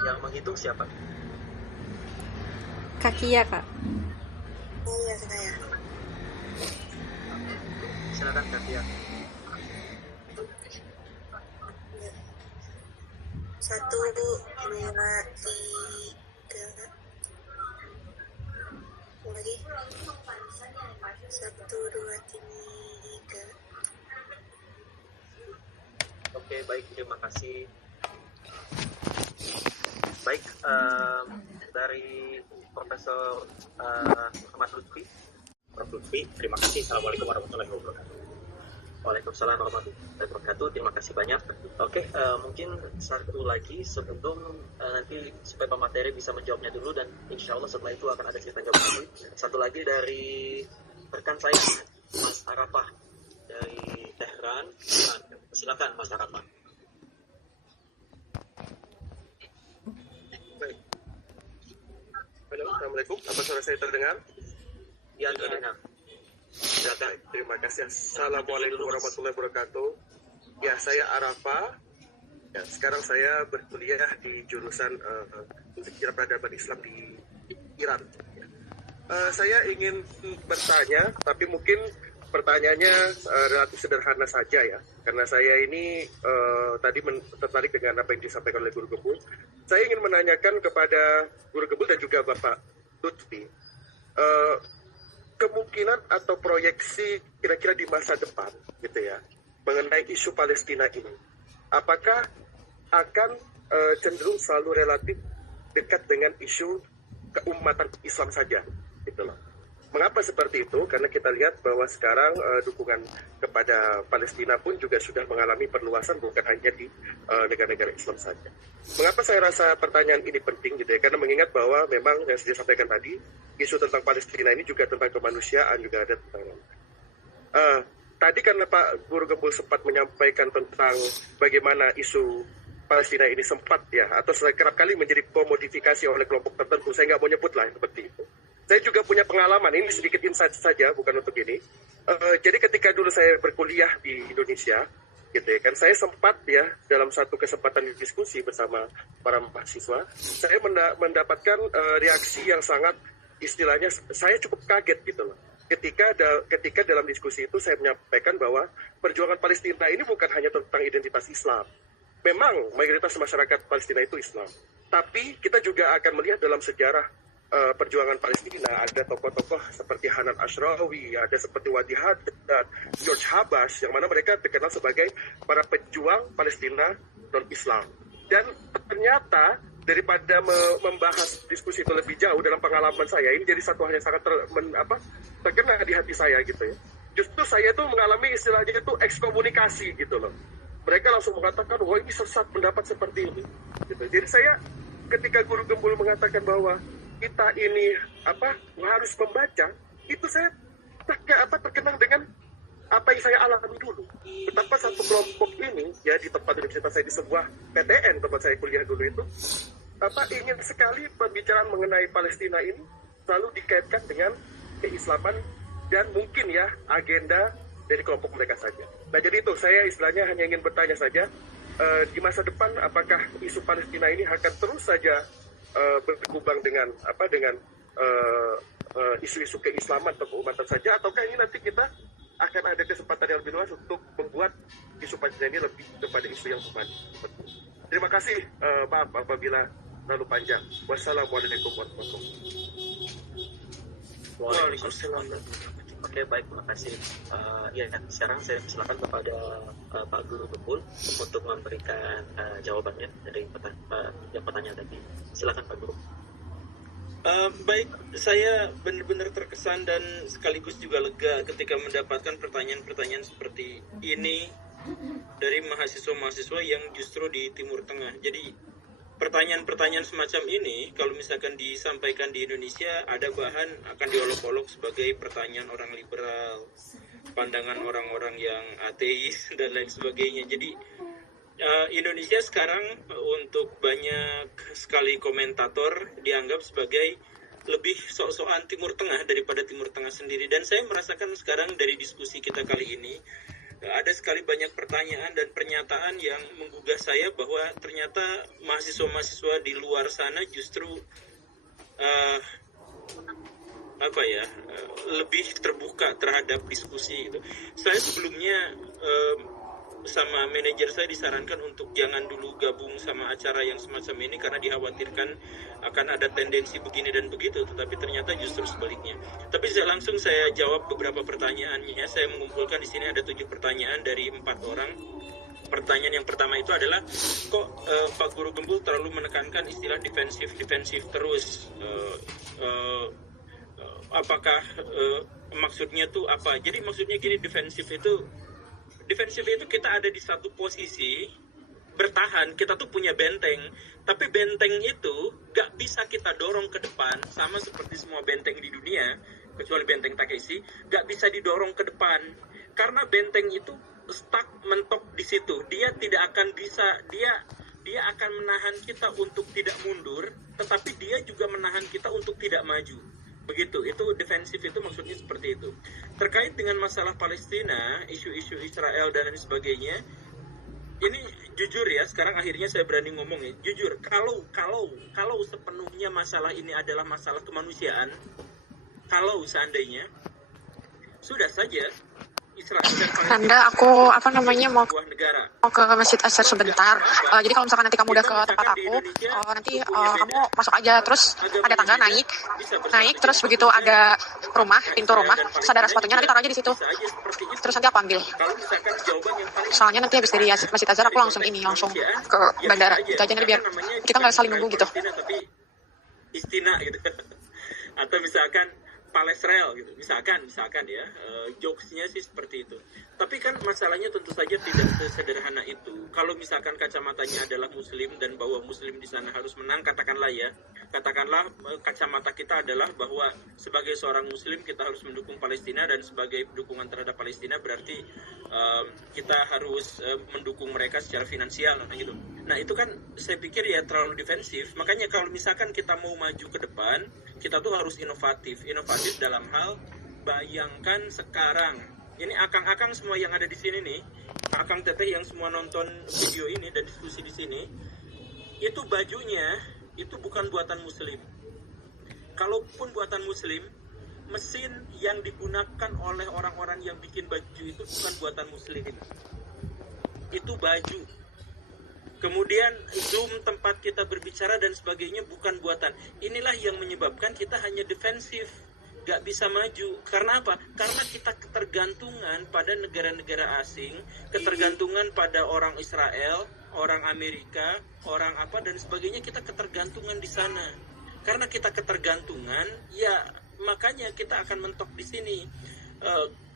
Yang menghitung siapa? Kaki ya, Kak. Oh iya saya. Silakan Kak Tia. Ya. 1, 2, 3. Lagi. 1, 2, 3. Oke, baik, terima kasih. Baik, dari Profesor Ahmad Lutfi. Prof. Lutfi, terima kasih. Assalamualaikum warahmatullahi wabarakatuh. Waalaikumsalam warahmatullahi wabarakatuh. Terima kasih banyak. Oke, mungkin satu lagi sebelum nanti supaya pemateri bisa menjawabnya dulu, dan insya Allah setelah itu akan ada cerita jawab lagi. Satu lagi dari rekan saya, Mas Arafah dari Tehran. Silakan Mas Arafah. Baik. Halo, Assalamualaikum. Apa suara saya terdengar? Ya, terdengar. Baik, terima kasih. Assalamualaikum warahmatullahi wabarakatuh. Ya, saya Arafah. Ya, sekarang saya berkuliah di jurusan Sejarah Peradaban Islam di Iran. Ya. Saya ingin bertanya, tapi mungkin pertanyaannya relatif sederhana saja ya. Karena saya ini tadi tertarik dengan apa yang disampaikan oleh Guru Gebul. Saya ingin menanyakan kepada Guru Gebul dan juga Bapak Lutfi, kemungkinan atau proyeksi kira-kira di masa depan gitu ya mengenai isu Palestina ini, apakah akan cenderung selalu relatif dekat dengan isu keumatan Islam saja gitu loh. Mengapa seperti itu? Karena kita lihat bahwa sekarang dukungan kepada Palestina pun juga sudah mengalami perluasan, bukan hanya di negara-negara Islam saja. Mengapa saya rasa pertanyaan ini penting gitu ya? Karena mengingat bahwa memang yang saya sampaikan tadi, isu tentang Palestina ini juga tentang kemanusiaan, juga ada tentang tadi karena Pak Guru Gebul sempat menyampaikan tentang bagaimana isu Palestina ini sempat ya, atau kerap kali menjadi komodifikasi oleh kelompok tertentu. Saya nggak mau nyebut lah seperti itu. Saya juga punya pengalaman, ini sedikit insight saja, bukan untuk ini. Jadi ketika dulu saya berkuliah di Indonesia, gitu ya kan, saya sempat ya dalam satu kesempatan diskusi bersama para mahasiswa, saya mendapatkan reaksi yang sangat, istilahnya saya cukup kaget gitu loh. Ketika dalam diskusi itu saya menyampaikan bahwa perjuangan Palestina ini bukan hanya tentang identitas Islam. Memang mayoritas masyarakat Palestina itu Islam, tapi kita juga akan melihat dalam sejarah perjuangan Palestina ada tokoh-tokoh seperti Hanan Ashrawi, ada seperti Wadi Haddad, George Habash, yang mana mereka dikenal sebagai para pejuang Palestina non-Islam. Dan ternyata daripada membahas diskusi itu lebih jauh, dalam pengalaman saya ini jadi satu hal yang sangat terkena di hati saya gitu ya. Justru saya itu mengalami istilahnya itu ekskomunikasi gitu loh. Mereka langsung mengatakan, wah ini sesat pendapat seperti ini. Gitu. Jadi saya ketika Guru Gembul mengatakan bahwa kita ini harus membaca, itu saya terkenang dengan apa yang saya alami dulu. Betapa satu kelompok ini ya di tempat universitas saya, di sebuah PTN tempat saya kuliah dulu itu, ingin sekali pembicaraan mengenai Palestina ini selalu dikaitkan dengan keislaman dan mungkin ya agenda dari kelompok mereka saja. Nah jadi itu saya istilahnya hanya ingin bertanya saja, di masa depan apakah isu Palestina ini akan terus saja berkembang dengan isu-isu keislaman atau keumatan saja, ataukah ini nanti kita akan ada kesempatan yang lebih luas untuk membuat isu Palestina ini lebih kepada isu yang humani. Terima kasih, maaf apabila terlalu panjang. Wassalamualaikum warahmatullahi wabarakatuh. Waalaikumsalam. Oke, baik, terima kasih. Ya, sekarang saya silakan kepada Pak Guru Gebul untuk memberikan jawabannya dari pertanyaan tadi. Silakan Pak Guru. Baik, saya benar-benar terkesan dan sekaligus juga lega ketika mendapatkan pertanyaan-pertanyaan seperti ini dari mahasiswa-mahasiswa yang justru di Timur Tengah. Jadi pertanyaan-pertanyaan semacam ini kalau misalkan disampaikan di Indonesia, ada bahan akan diolok-olok sebagai pertanyaan orang liberal, pandangan orang-orang yang ateis dan lain sebagainya. Jadi Indonesia sekarang untuk banyak sekali komentator dianggap sebagai lebih sok-sokan Timur Tengah daripada Timur Tengah sendiri. Dan saya merasakan sekarang dari diskusi kita kali ini, ada sekali banyak pertanyaan dan pernyataan yang menggugah saya bahwa ternyata mahasiswa-mahasiswa di luar sana justru lebih terbuka terhadap diskusi gitu. Saya sebelumnya sama manajer saya disarankan untuk jangan dulu gabung sama acara yang semacam ini karena dikhawatirkan akan ada tendensi begini dan begitu, tetapi ternyata justru sebaliknya. Tapi langsung saya jawab beberapa pertanyaannya. Saya mengumpulkan di sini ada 7 pertanyaan dari 4 orang. Pertanyaan yang pertama itu adalah, kok Pak Guru Gembul terlalu menekankan istilah defensif terus? Apakah maksudnya tuh apa? Jadi maksudnya gini, defensif itu kita ada di satu posisi bertahan, kita tuh punya benteng, tapi benteng itu gak bisa kita dorong ke depan, sama seperti semua benteng di dunia, kecuali benteng Takeshi, gak bisa didorong ke depan, karena benteng itu stuck, mentok di situ, dia tidak akan bisa, dia akan menahan kita untuk tidak mundur, tetapi dia juga menahan kita untuk tidak maju. Begitu, itu defensif itu maksudnya seperti itu. Terkait dengan masalah Palestina, isu-isu Israel dan lain sebagainya, ini jujur ya, sekarang akhirnya saya berani ngomong ya, jujur, kalau sepenuhnya masalah ini adalah masalah kemanusiaan, kalau seandainya, sudah saja Israel dan Palestina, mau sebuah negara. ke Masjid Azhar sebentar. Jadi kalau misalkan nanti kamu udah ke tempat aku, nanti kamu masuk aja, terus ada tangga naik, terus begitu ada pintu rumah, terus ada sepatunya, nanti taruh aja di situ. Terus nanti aku ambil. Soalnya nanti habis dari Masjid Azhar aku langsung ke bandara. Itu aja, nanti biar kita nggak saling nunggu gitu. Tapi Istina gitu. Atau misalkan Palesrel gitu, misalkan ya, jokesnya sih seperti itu. Tapi kan masalahnya tentu saja tidak sesederhana itu. Kalau misalkan kacamatanya adalah Muslim dan bahwa Muslim di sana harus menang, katakanlah kacamata kita adalah bahwa sebagai seorang Muslim kita harus mendukung Palestina, dan sebagai dukungan terhadap Palestina berarti kita harus mendukung mereka secara finansial, gitu. Nah itu kan saya pikir ya terlalu defensif. Makanya kalau misalkan kita mau maju ke depan, kita tuh harus inovatif dalam hal, bayangkan sekarang ini akang-akang semua yang ada di sini nih, akang teteh yang semua nonton video ini dan diskusi di sini, itu bajunya itu bukan buatan Muslim. Kalaupun buatan Muslim, mesin yang digunakan oleh orang-orang yang bikin baju itu bukan buatan Muslim. Itu baju. Kemudian Zoom tempat kita berbicara dan sebagainya bukan buatan. Inilah yang menyebabkan kita hanya defensif, gak bisa maju. Karena apa? Karena kita ketergantungan pada negara-negara asing, ketergantungan pada orang Israel, orang Amerika, orang apa dan sebagainya. Kita ketergantungan di sana. Karena kita ketergantungan, ya makanya kita akan mentok di sini.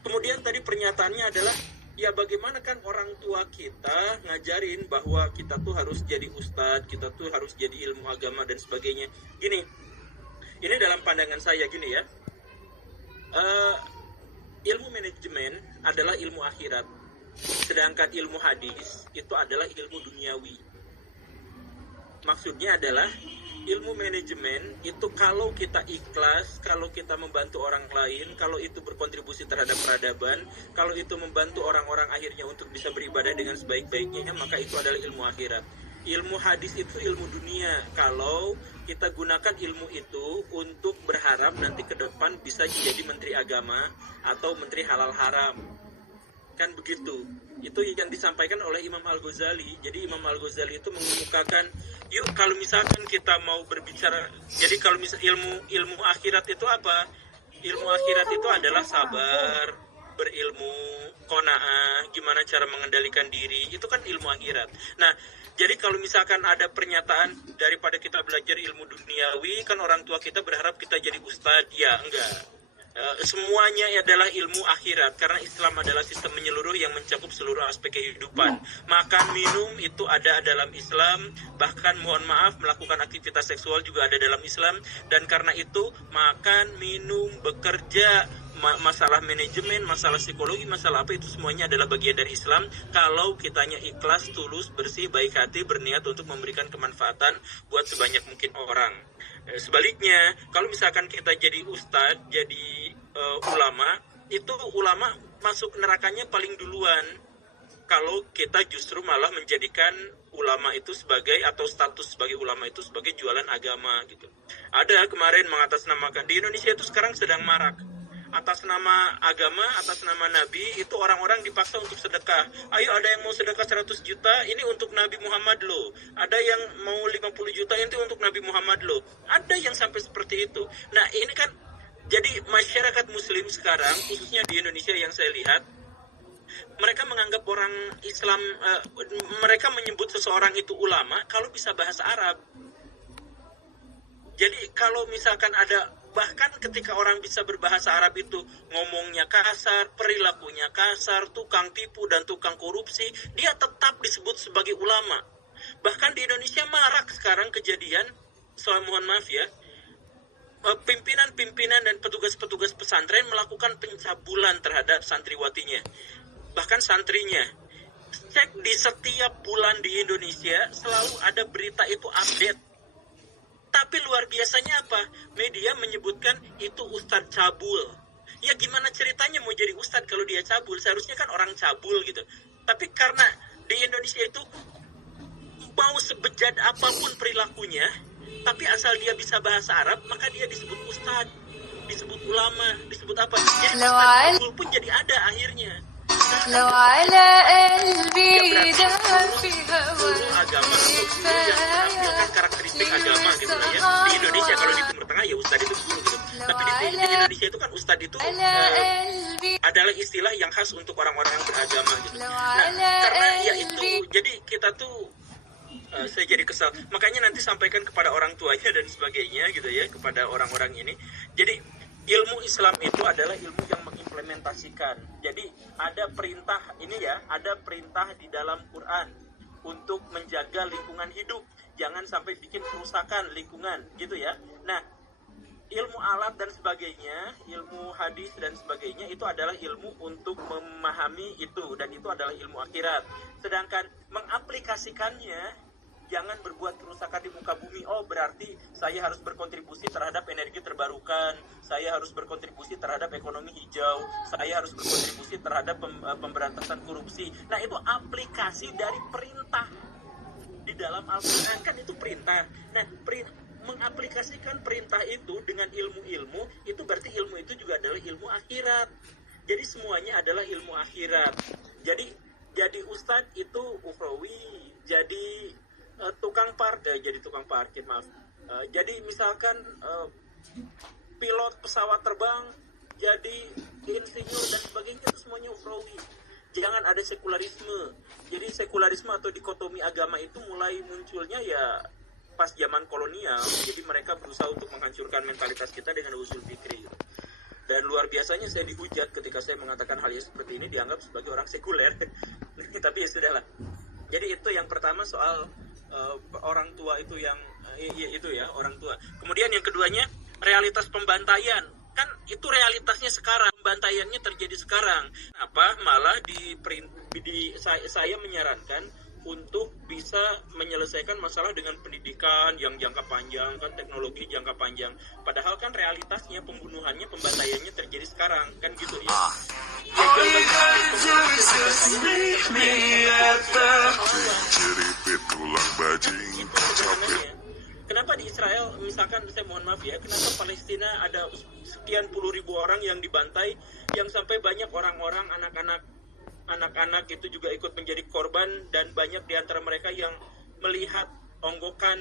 Kemudian tadi pernyataannya adalah, ya bagaimana kan orang tua kita ngajarin bahwa kita tuh harus jadi ustadz, kita tuh harus jadi ilmu agama dan sebagainya. Gini, ini dalam pandangan saya gini ya, ilmu manajemen adalah ilmu akhirat, sedangkan ilmu hadis itu adalah ilmu duniawi. Maksudnya adalah ilmu manajemen itu kalau kita ikhlas, kalau kita membantu orang lain, kalau itu berkontribusi terhadap peradaban, kalau itu membantu orang-orang akhirnya untuk bisa beribadah dengan sebaik-baiknya, maka itu adalah ilmu akhirat. Ilmu hadis itu ilmu dunia, kalau kita gunakan ilmu itu untuk berharap nanti ke depan bisa jadi menteri agama atau menteri halal haram. Kan begitu. Itu yang disampaikan oleh Imam Al-Ghazali. Jadi Imam Al-Ghazali itu mengemukakan, yuk kalau misalkan kita mau berbicara, jadi kalau misal ilmu akhirat itu apa? Ilmu akhirat itu adalah sabar, berilmu, qanaah, gimana cara mengendalikan diri, itu kan ilmu akhirat. Nah, jadi kalau misalkan ada pernyataan daripada kita belajar ilmu duniawi, kan orang tua kita berharap kita jadi ustadz, ya enggak. Semuanya adalah ilmu akhirat, karena Islam adalah sistem menyeluruh yang mencakup seluruh aspek kehidupan. Makan, minum itu ada dalam Islam, bahkan mohon maaf melakukan aktivitas seksual juga ada dalam Islam. Dan karena itu makan, minum, bekerja, masalah manajemen, masalah psikologi, masalah apa, itu semuanya adalah bagian dari Islam. Kalau kitanya ikhlas, tulus, bersih, baik hati, berniat untuk memberikan kemanfaatan buat sebanyak mungkin orang. Sebaliknya, kalau misalkan kita jadi ustadz, jadi ulama, itu ulama masuk nerakanya paling duluan. kalau kita justru malah menjadikan ulama itu sebagai, atau status sebagai ulama itu sebagai jualan agama gitu. Ada kemarin mengatasnamakan, di Indonesia itu sekarang sedang marak, atas nama agama, atas nama Nabi, itu orang-orang dipaksa untuk sedekah. Ayo, ada yang mau sedekah 100 juta, ini untuk Nabi Muhammad loh. Ada yang mau 50 juta, itu untuk Nabi Muhammad loh. Ada yang sampai seperti itu. Nah, ini kan, jadi masyarakat muslim sekarang, khususnya di Indonesia yang saya lihat, mereka menganggap orang Islam, mereka menyebut seseorang itu ulama kalau bisa bahasa Arab. Jadi kalau misalkan ada, bahkan ketika orang bisa berbahasa Arab itu ngomongnya kasar, perilakunya kasar, tukang tipu dan tukang korupsi, dia tetap disebut sebagai ulama. Bahkan di Indonesia marak sekarang kejadian, soal mohon maaf ya, pimpinan-pimpinan dan petugas-petugas pesantren melakukan pencabulan terhadap santriwatinya, bahkan santrinya. Cek di setiap bulan di Indonesia selalu ada berita itu update. Tapi luar biasanya apa? Media menyebutkan itu ustadz cabul. Ya gimana ceritanya mau jadi ustadz kalau dia cabul? Seharusnya kan orang cabul gitu. Tapi karena di Indonesia itu mau sebejat apapun perilakunya, tapi asal dia bisa bahasa Arab, maka dia disebut ustadz, disebut ulama, disebut apa? Jadi ustadz cabul pun jadi ada akhirnya. لو على قلبي دهب في Guru agama atau guru yang menampilkan karakteristik agama gitu lah ya. Di Indonesia kalau di Timur Tengah ya ustadz itu guru gitu. Tapi di Indonesia itu kan ustadz itu adalah istilah yang khas untuk orang-orang yang beragama gitu. Nah, karena ya itu, jadi kita tuh saya jadi kesal. Makanya nanti sampaikan kepada orang tuanya dan sebagainya gitu ya, kepada orang-orang ini. Jadi ilmu Islam itu adalah ilmu yang mengimplementasikan. Jadi ada perintah ini ya, ada perintah di dalam Quran untuk menjaga lingkungan hidup. Jangan sampai bikin kerusakan lingkungan gitu ya. Nah, ilmu alat dan sebagainya, ilmu hadis dan sebagainya itu adalah ilmu untuk memahami itu, dan itu adalah ilmu akhirat. Sedangkan mengaplikasikannya, jangan berbuat kerusakan di muka bumi. Oh, berarti saya harus berkontribusi terhadap energi terbarukan, saya harus berkontribusi terhadap ekonomi hijau, saya harus berkontribusi terhadap pemberantasan korupsi. Nah, itu aplikasi dari perintah di dalam Al-Quran, kan itu perintah. Nah, mengaplikasikan perintah itu dengan ilmu-ilmu, itu berarti ilmu itu juga adalah ilmu akhirat. Jadi semuanya adalah ilmu akhirat. Jadi ustadz itu ukhrawi, jadi tukang parkir, maaf. Jadi misalkan pilot pesawat terbang, jadi insinyur dan sebagainya, itu semuanya ukhrawi. Jangan ada sekularisme. Jadi sekularisme atau dikotomi agama itu mulai munculnya ya pas zaman kolonial. Jadi mereka berusaha untuk menghancurkan mentalitas kita dengan usul fikri. Dan luar biasanya saya dihujat ketika saya mengatakan hal yang seperti ini, dianggap sebagai orang sekuler. Tapi ya sudahlah. Jadi itu yang pertama soal orang tua itu yang itu ya, orang tua. Kemudian yang keduanya realitas pembantaian. Kan itu realitasnya sekarang, pembantaiannya terjadi sekarang. Apa malah saya menyarankan untuk bisa menyelesaikan masalah dengan pendidikan yang jangka panjang, kan teknologi jangka panjang. Padahal kan realitasnya pembunuhannya, pembantaiannya terjadi sekarang, kan gitu ya. Kenapa di Israel, misalkan saya mohon maaf ya, kenapa Palestina ada sekian puluh ribu orang yang dibantai, yang sampai banyak orang-orang, anak-anak itu juga ikut menjadi korban, dan banyak di antara mereka yang melihat onggokan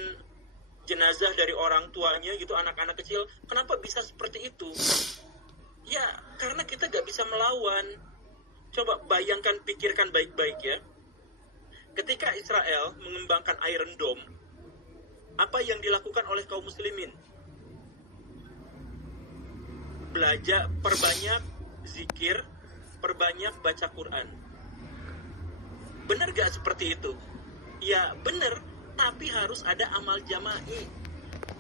jenazah dari orang tuanya gitu, anak-anak kecil. Kenapa bisa seperti itu? Ya, karena kita gak bisa melawan. Coba bayangkan, pikirkan baik-baik ya. Ketika Israel mengembangkan Iron Dome, apa yang dilakukan oleh kaum muslimin? Belajar, perbanyak zikir, perbanyak baca Quran. Benar gak seperti itu? Ya benar, tapi harus ada amal jama'i.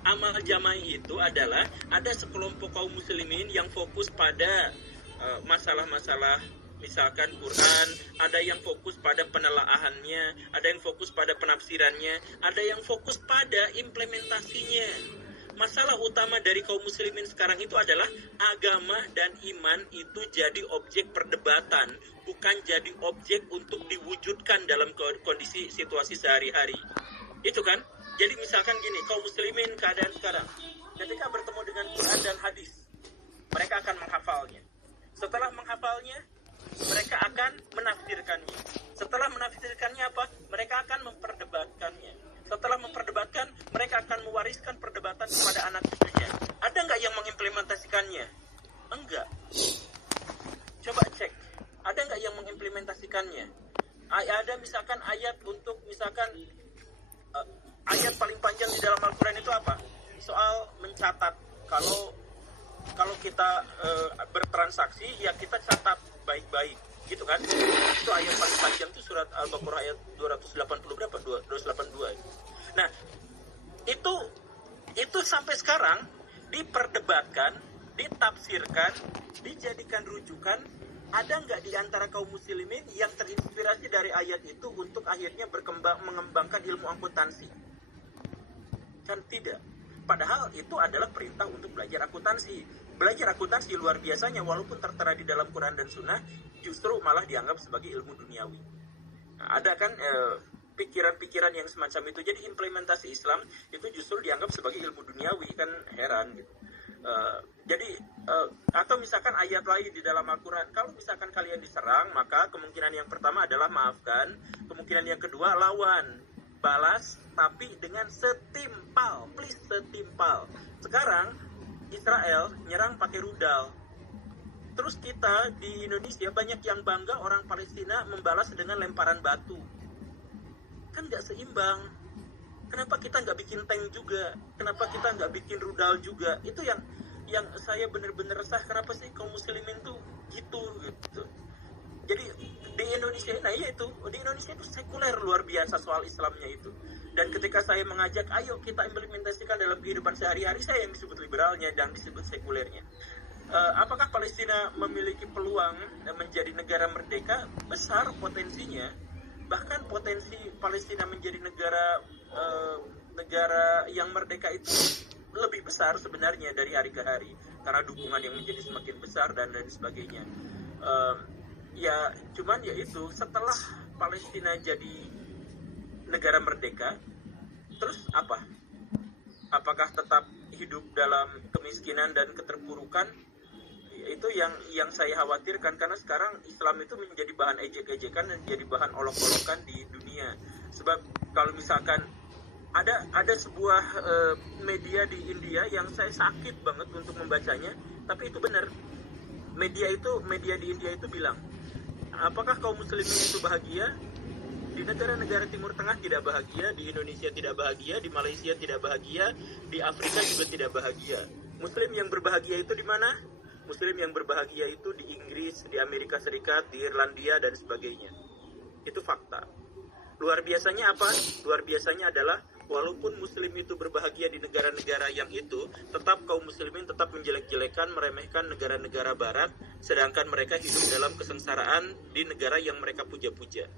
Amal jama'i itu adalah ada sekelompok kaum muslimin yang fokus pada masalah-masalah misalkan Quran, ada yang fokus pada penelaahannya, ada yang fokus pada penafsirannya, ada yang fokus pada implementasinya. masalah utama dari kaum muslimin sekarang itu adalah agama dan iman itu jadi objek perdebatan, bukan jadi objek untuk diwujudkan dalam kondisi situasi sehari-hari. Itu kan? Jadi misalkan gini, kaum muslimin keadaan sekarang, ketika bertemu dengan Quran dan hadis, mereka akan menghafalnya. Setelah menghafalnya, mereka akan menafsirkannya. Setelah menafsirkannya apa? Mereka akan memperdebatkannya. Setelah memperdebatkan, mereka akan mewariskan perdebatan kepada anak cucunya. Ada nggak yang mengimplementasikannya? Enggak. Coba cek. Ada nggak yang mengimplementasikannya? Ada misalkan ayat untuk misalkan ayat paling panjang di dalam Al-Quran itu apa? Soal mencatat. Kalau kita bertransaksi, ya kita catat baik-baik, gitu kan? Itu ayat paling panjang itu surat Al-Baqarah ayat 280 berapa? 282. Nah, itu sampai sekarang diperdebatkan, ditafsirkan, dijadikan rujukan. Ada nggak di antara kaum muslimin yang terinspirasi dari ayat itu untuk akhirnya mengembangkan ilmu akuntansi? Kan tidak. Padahal itu adalah perintah untuk belajar akuntansi. Belajar akuntansi luar biasanya, walaupun tertera di dalam Quran dan Sunnah, justru malah dianggap sebagai ilmu duniawi. Nah, ada kan pikiran-pikiran yang semacam itu. Jadi implementasi Islam itu justru dianggap sebagai ilmu duniawi, kan heran gitu. Atau misalkan ayat lain di dalam Al-Quran, kalau misalkan kalian diserang, maka kemungkinan yang pertama adalah maafkan, kemungkinan yang kedua lawan, balas, tapi dengan setimpal, please setimpal. Sekarang Israel nyerang pakai rudal, terus kita di Indonesia banyak yang bangga orang Palestina membalas dengan lemparan batu. Kan nggak seimbang. Kenapa kita nggak bikin tank juga? Kenapa kita nggak bikin rudal juga? Itu yang saya benar-benar resah. Kenapa sih kaum muslimin tuh gitu. Jadi di Indonesia, nah iya itu, di Indonesia itu sekuler luar biasa soal Islamnya itu. Dan ketika saya mengajak, ayo kita implementasikan dalam kehidupan sehari-hari, saya yang disebut liberalnya dan disebut sekulernya. Apakah Palestina memiliki peluang menjadi negara merdeka? Besar potensinya. Bahkan potensi Palestina menjadi negara yang merdeka itu lebih besar sebenarnya dari hari ke hari, karena dukungan yang menjadi semakin besar dan lain sebagainya. Ya cuman ya itu, setelah Palestina jadi negara merdeka, terus apa? Apakah tetap hidup dalam kemiskinan dan keterpurukan? Itu yang saya khawatirkan, karena sekarang Islam itu menjadi bahan ejek-ejekan dan jadi bahan olok-olokan di dunia. Sebab kalau misalkan ada sebuah media di India yang saya sakit banget untuk membacanya, tapi itu benar. Media di India itu bilang, apakah kaum muslimin itu bahagia? Di negara-negara Timur Tengah tidak bahagia, di Indonesia tidak bahagia, di Malaysia tidak bahagia, di Afrika juga tidak bahagia. Muslim yang berbahagia itu di mana? Muslim yang berbahagia itu di Inggris, di Amerika Serikat, di Irlandia, dan sebagainya. Itu fakta. Luar biasanya apa? Luar biasanya adalah walaupun Muslim itu berbahagia di negara-negara yang itu, tetap kaum muslimin tetap menjelek-jelekan, meremehkan negara-negara barat, sedangkan mereka hidup dalam kesengsaraan di negara yang mereka puja-puja.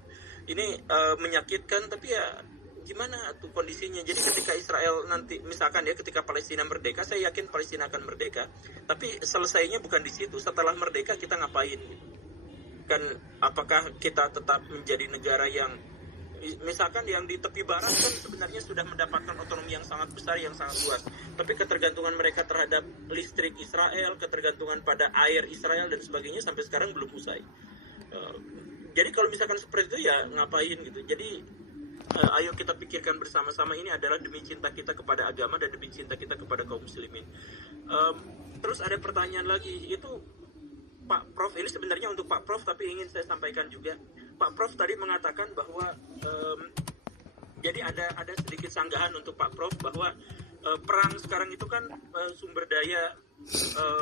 Ini menyakitkan, tapi ya gimana tuh kondisinya. Jadi ketika Israel nanti, misalkan ya ketika Palestina merdeka, saya yakin Palestina akan merdeka, tapi selesainya bukan di situ. Setelah merdeka kita ngapain gitu? Kan apakah kita tetap menjadi negara yang misalkan yang di tepi barat kan sebenarnya sudah mendapatkan otonomi yang sangat besar, yang sangat luas, tapi ketergantungan mereka terhadap listrik Israel, ketergantungan pada air Israel dan sebagainya sampai sekarang belum usai. Jadi kalau misalkan seperti itu ya ngapain gitu. Jadi ayo kita pikirkan bersama-sama, ini adalah demi cinta kita kepada agama dan demi cinta kita kepada kaum muslimin. Terus ada pertanyaan lagi, itu Pak Prof, ini sebenarnya untuk Pak Prof, tapi ingin saya sampaikan juga. Pak Prof tadi mengatakan bahwa jadi ada sedikit sanggahan untuk Pak Prof bahwa perang sekarang itu kan sumber daya,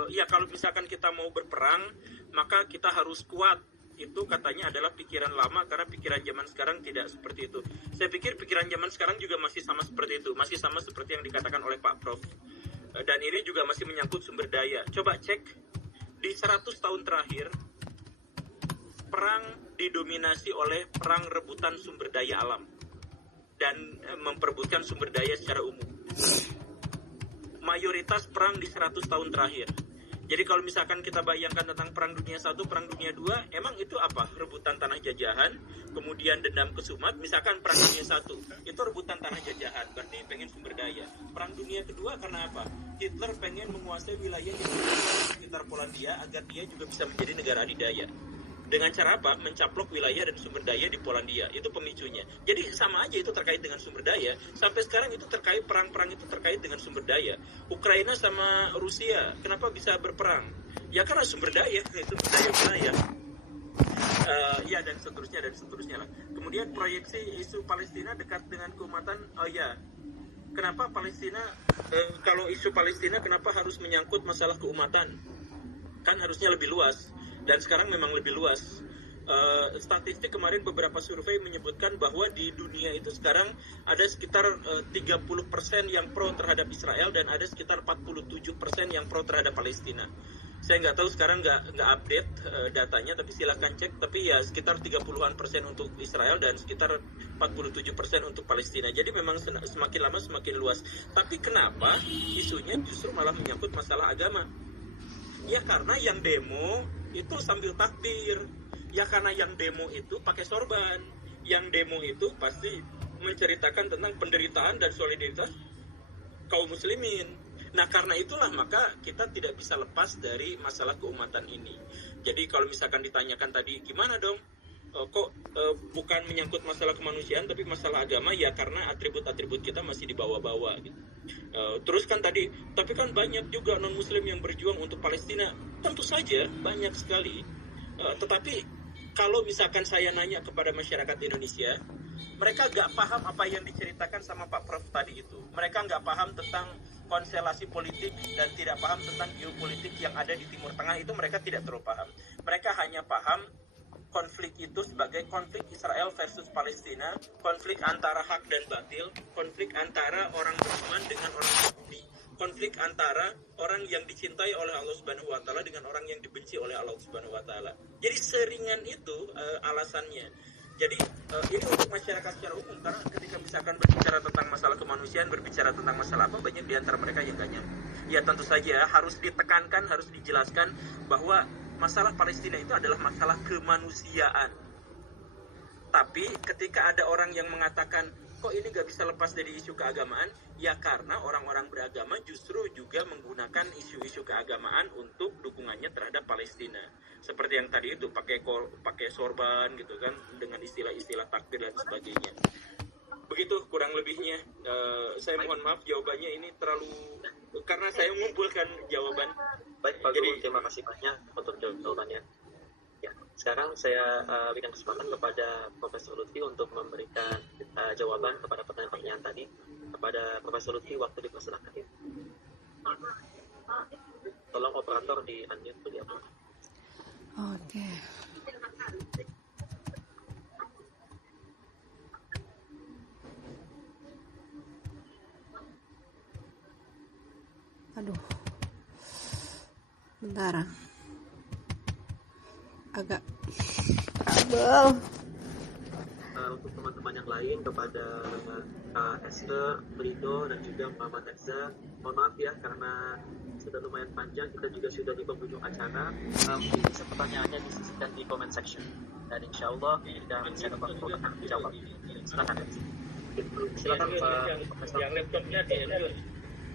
ya kalau misalkan kita mau berperang maka kita harus kuat. Itu katanya adalah pikiran lama, karena pikiran zaman sekarang tidak seperti itu. Saya pikir pikiran zaman sekarang juga masih sama seperti itu, masih sama seperti yang dikatakan oleh Pak Prof. Dan ini juga masih menyangkut sumber daya. Coba cek, di 100 tahun terakhir, perang didominasi oleh perang rebutan sumber daya alam dan memperebutkan sumber daya secara umum. mayoritas perang di 100 tahun terakhir. Jadi kalau misalkan kita bayangkan tentang Perang Dunia I, Perang Dunia II, emang itu apa? Rebutan tanah jajahan, kemudian dendam kesumat. Misalkan Perang Dunia I, itu rebutan tanah jajahan, berarti pengen sumber daya. Perang Dunia II karena apa? Hitler pengen menguasai wilayah di sekitar Polandia agar dia juga bisa menjadi negara adidaya. Dengan cara apa? Mencaplok wilayah dan sumber daya di Polandia. Itu pemicunya. Jadi sama aja itu terkait dengan sumber daya. Sampai sekarang itu terkait perang-perang itu terkait dengan sumber daya. Ukraina sama Rusia, kenapa bisa berperang? Ya karena sumber daya, sumber daya wilayah. Ya dan seterusnya lah. Kemudian proyeksi isu Palestina dekat dengan keumatan. Oh ya, kenapa Palestina? Kalau isu Palestina kenapa harus menyangkut masalah keumatan? Kan harusnya lebih luas. Dan sekarang memang lebih luas. Statistik kemarin beberapa survei menyebutkan bahwa di dunia itu sekarang ada sekitar 30% yang pro terhadap Israel dan ada sekitar 47% yang pro terhadap Palestina. Saya nggak tahu sekarang nggak update datanya, tapi silahkan cek. Tapi ya sekitar 30-an% untuk Israel dan sekitar 47% untuk Palestina. Jadi memang semakin lama semakin luas. Tapi kenapa isunya justru malah menyangkut masalah agama? Ya karena yang demo itu sambil takbir. Ya karena yang demo itu pakai sorban. Yang demo itu pasti menceritakan tentang penderitaan dan solidaritas kaum muslimin. Nah karena itulah maka kita tidak bisa lepas dari masalah keumatan ini. Jadi kalau misalkan ditanyakan tadi gimana dong? Bukan menyangkut masalah kemanusiaan tapi masalah agama, ya karena atribut-atribut kita masih dibawa-bawa gitu. Terus kan tadi, tapi kan banyak juga non-muslim yang berjuang untuk Palestina. Tentu saja banyak sekali. Tetapi kalau misalkan saya nanya kepada masyarakat Indonesia, mereka nggak paham apa yang diceritakan sama Pak Prof tadi itu. Mereka nggak paham tentang konstelasi politik dan tidak paham tentang geopolitik yang ada di Timur Tengah. Itu mereka tidak terlalu paham. Mereka hanya paham konflik itu sebagai konflik Israel versus Palestina, konflik antara hak dan batil, konflik antara orang beriman dengan orang Yahudi, konflik antara orang yang dicintai oleh Allah Subhanahu wa taala dengan orang yang dibenci oleh Allah Subhanahu wa taala. Jadi seringan itu alasannya. Jadi ini untuk masyarakat secara umum, karena ketika misalkan berbicara tentang masalah kemanusiaan, berbicara tentang masalah apa, banyak di antara mereka yang gak nyambung. Ya tentu saja harus ditekankan, harus dijelaskan bahwa masalah Palestina itu adalah masalah kemanusiaan. Tapi ketika ada orang yang mengatakan kok ini gak bisa lepas dari isu keagamaan, ya karena orang-orang beragama justru juga menggunakan isu-isu keagamaan untuk dukungannya terhadap Palestina. Seperti yang tadi itu pakai sorban gitu kan, dengan istilah-istilah takbir dan sebagainya. Begitu kurang lebihnya. Saya mohon maaf jawabannya ini terlalu, karena saya mengumpulkan jawaban. Baik Pak Guru, terima kasih banyak untuk jawabannya. Ya, sekarang saya berikan kesempatan kepada Profesor Lutfi untuk memberikan jawaban kepada pertanyaan-pertanyaan tadi. Kepada Profesor Lutfi, waktu dipersilakan. Ya. Tolong operator di unmute beliau. Oke. Aduh. Bentar. Agak trouble. Untuk teman-teman yang lain, kepada Esther, Brido, dan juga Muhammad Eza, mohon maaf ya karena sudah lumayan panjang, kita juga sudah di penghujung acara. Mungkin bisa pertanyaannya disisihkan di comment section, dan insya Allah kita bisa dapat akan dijawab. Silakan. Silakan Pak Profesor. Yang laptopnya di endorse.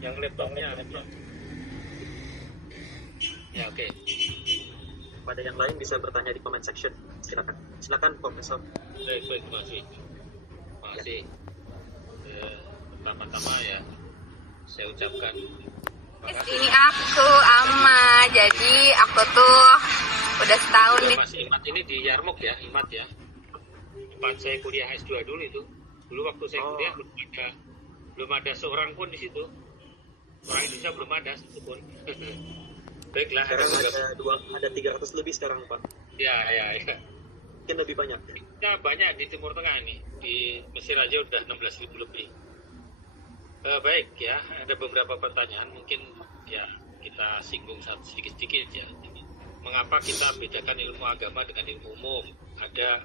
Yang laptopnya. Ya oke. Pada yang lain bisa bertanya di comment section. Silakan Profesor. Baik, terima kasih. Pertama-tama ya, saya ucapkan Ini aku Ama, jadi aku tuh udah setahun nih. Mas Imat ini di Yarmuk ya, Imat ya. Tempat saya kuliah S2 dulu itu. Dulu waktu saya kuliah belum ada seorang pun di situ. Orang Indonesia belum ada satupun. Baiklah. Sekarang ada 300 lebih sekarang Pak. Ya. Mungkin lebih banyak. Ya banyak di Timur Tengah ini. Di Mesir aja udah 16.000 lebih. Baik ya, ada beberapa pertanyaan mungkin ya kita singgung sedikit-sedikit ya. Mengapa kita bedakan ilmu agama dengan ilmu umum? Ada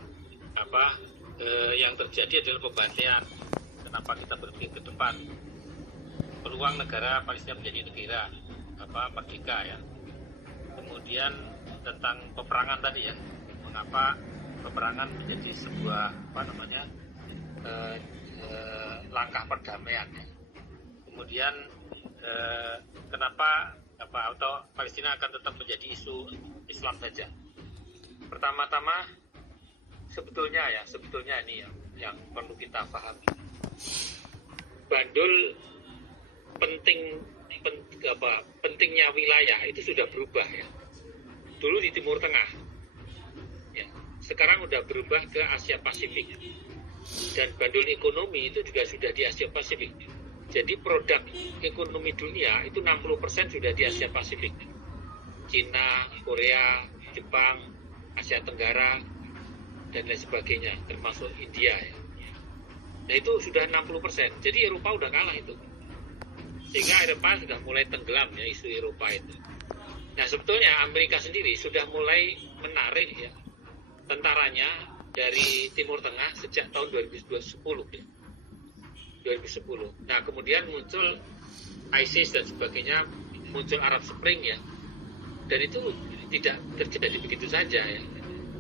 yang terjadi adalah pembantaian. Kenapa kita berpikir ke depan? peluang negara Palestina menjadi negara merdeka ya. Kemudian tentang peperangan tadi ya, mengapa peperangan menjadi sebuah langkah perdamaian ya. Kemudian kenapa atau Palestina akan tetap menjadi isu Islam saja. Pertama-tama sebetulnya ini yang perlu kita pahami. Bandul pentingnya wilayah itu sudah berubah ya. Dulu di Timur Tengah, ya, sekarang sudah berubah ke Asia Pasifik. Dan bandul ekonomi itu juga sudah di Asia Pasifik. Jadi produk ekonomi dunia itu 60% sudah di Asia Pasifik. Cina, Korea, Jepang, Asia Tenggara, dan lain sebagainya, termasuk India ya. Nah itu sudah 60%, jadi Eropa udah kalah itu. Sehingga Eropa sudah mulai tenggelam ya isu Eropa itu. Nah sebetulnya Amerika sendiri sudah mulai menarik ya tentaranya dari Timur Tengah sejak tahun 2010 ya. 2010. Nah kemudian muncul ISIS dan sebagainya, muncul Arab Spring ya. Dan itu tidak terjadi begitu saja ya.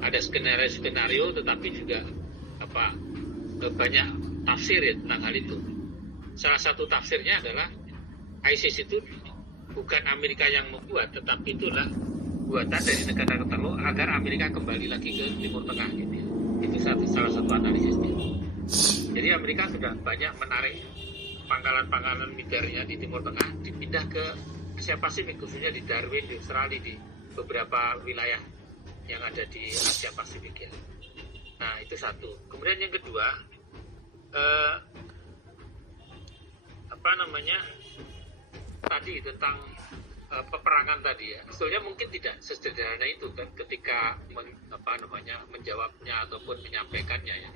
Ada skenario tetapi juga banyak tafsir ya tentang hal itu. Salah satu tafsirnya adalah ISIS itu bukan Amerika yang membuat, tetapi itulah buatan dari negara tertentu agar Amerika kembali lagi ke Timur Tengah gitu ya. Itu salah satu analisisnya. Jadi Amerika sudah banyak menarik pangkalan-pangkalan militernya di Timur Tengah dipindah ke Asia Pasifik, khususnya di Darwin, di Australia, di beberapa wilayah yang ada di Asia Pasifik ya. Nah itu satu. Kemudian yang kedua, tadi tentang peperangan tadi ya. Sebetulnya mungkin tidak sesederhana itu kan ketika menjawabnya ataupun menyampaikannya ya.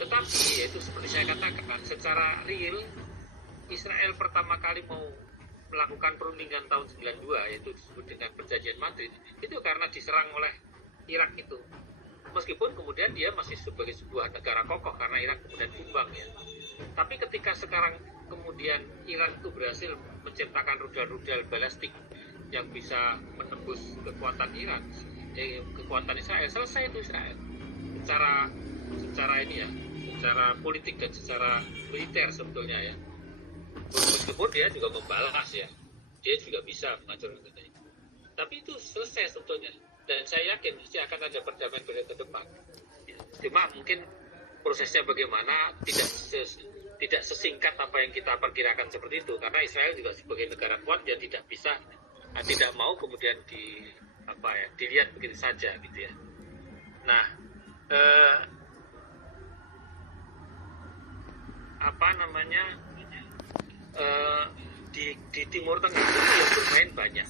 Tetapi yaitu seperti saya katakan, secara real Israel pertama kali mau melakukan perundingan tahun 92 yaitu disebut dengan perjanjian Madrid itu karena diserang oleh Irak itu. Meskipun kemudian dia masih sebagai sebuah negara kokoh karena Irak kemudian tumbang ya. Tapi ketika sekarang kemudian Iran itu berhasil menciptakan rudal-rudal balistik yang bisa menembus kekuatan Iran, kekuatan Israel, selesai itu Israel. Secara ini ya, secara politik dan secara militer sebetulnya ya. Meskipun dia juga membalas ya, dia juga bisa menghancurkan itu. Tapi itu selesai sebetulnya. Dan saya yakin pasti akan ada perdamaian ke depan. Cuma mungkin prosesnya bagaimana tidak sesingkat apa yang kita perkirakan seperti itu, karena Israel juga sebagai negara kuat dia tidak bisa, tidak mau kemudian dilihat begitu saja gitu ya. Nah, di Timur Tengah itu yang bermain banyak.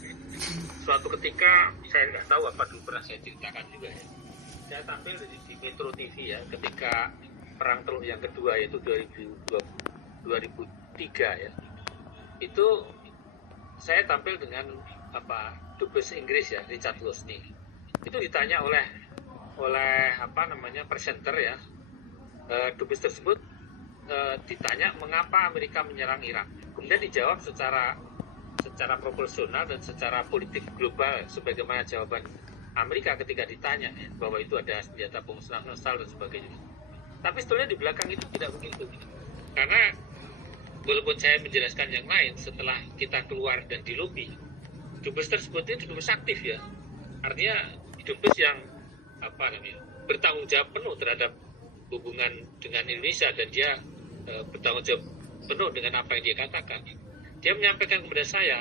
Suatu ketika saya nggak tahu apa dulu pernah saya ceritakan juga ya. Saya tampil di Metro TV ya ketika Perang Teluk yang kedua yaitu 2003 ya. Itu saya tampil dengan dubes Inggris ya, Richard Losney. Itu ditanya oleh presenter ya. Dubes tersebut ditanya mengapa Amerika menyerang Irak. Kemudian dijawab secara proporsional dan secara politik global sebagaimana jawaban Amerika ketika ditanya ya, bahwa itu ada senjata pemusnah massal dan sebagainya. Tapi sebetulnya di belakang itu tidak begitu. Karena walaupun saya menjelaskan yang lain setelah kita keluar dan di lobi, dubes tersebut itu dubes aktif ya. Artinya dubes yang bertanggung jawab penuh terhadap hubungan dengan Indonesia dan dia bertanggung jawab penuh dengan apa yang dia katakan. Dia menyampaikan kepada saya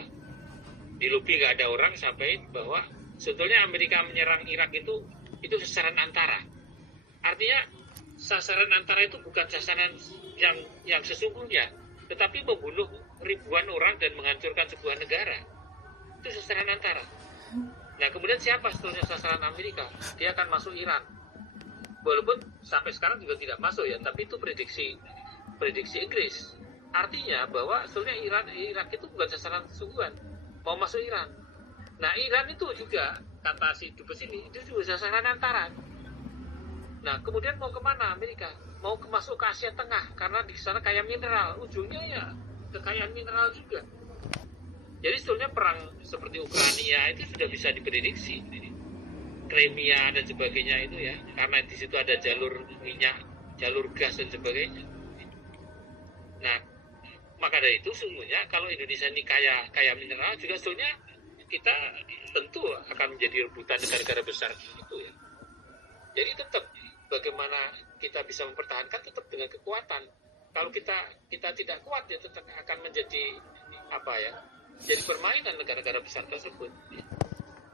di lobi gak ada orang sampaikan bahwa sebetulnya Amerika menyerang Irak itu sasaran antara. Artinya sasaran antara itu bukan sasaran yang sesungguhnya, tetapi membunuh ribuan orang dan menghancurkan sebuah negara. Itu sasaran antara. Nah kemudian siapa sebetulnya sasaran Amerika? Dia akan masuk Iran. Walaupun sampai sekarang juga tidak masuk ya, tapi itu prediksi Inggris. Artinya bahwa sebetulnya Irak itu bukan sasaran sesungguhan, mau masuk Iran. Nah Iran itu juga, kata si dubes ini, itu juga sasaran antara. Nah kemudian mau kemana Amerika? Mau masuk ke Asia Tengah, karena di sana kaya mineral. Ujungnya ya kekayaan mineral juga. Jadi sebetulnya perang seperti Ukraina itu sudah bisa diprediksi, Crimea dan sebagainya itu ya, karena di situ ada jalur minyak, jalur gas dan sebagainya. Nah, maka dari itu sesungguhnya kalau Indonesia ini kaya mineral juga sebetulnya kita tentu akan menjadi rebutan negara-negara besar itu ya. Jadi tetap bagaimana kita bisa mempertahankan tetap dengan kekuatan. Kalau kita tidak kuat ya tetap akan menjadi jadi permainan negara-negara besar tersebut.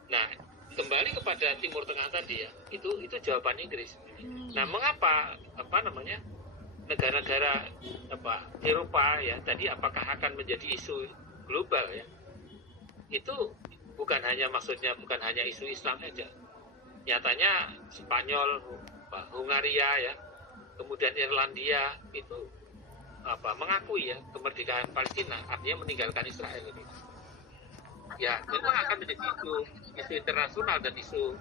Nah, kembali kepada Timur Tengah tadi ya, itu jawaban Inggris. Nah, mengapa negara-negara Eropa ya tadi apakah akan menjadi isu global ya? Itu bukan hanya isu Islam saja. Nyatanya Spanyol, Hungaria ya, kemudian Irlandia itu mengakui ya kemerdekaan Palestina, artinya meninggalkan Israel ini. Ya, memang akan menjadi isu internasional dan isu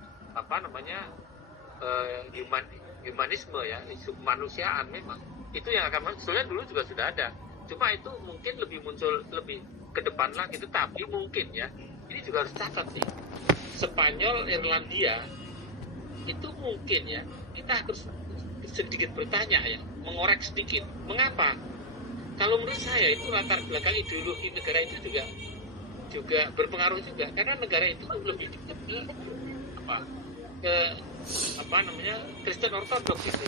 humanisme ya, isu kemanusiaan memang. Itu yang akan sebenarnya dulu juga sudah ada. Cuma itu mungkin lebih muncul lebih ke depan lagi, tetapi mungkin ya ini juga harus catat nih. Spanyol, Irlandia itu mungkin ya kita harus sedikit bertanya ya, mengorek sedikit. Mengapa? Kalau menurut saya itu latar belakang ideologi negara itu juga berpengaruh juga, karena negara itu lebih dekat ke Kristen Ortodoks itu.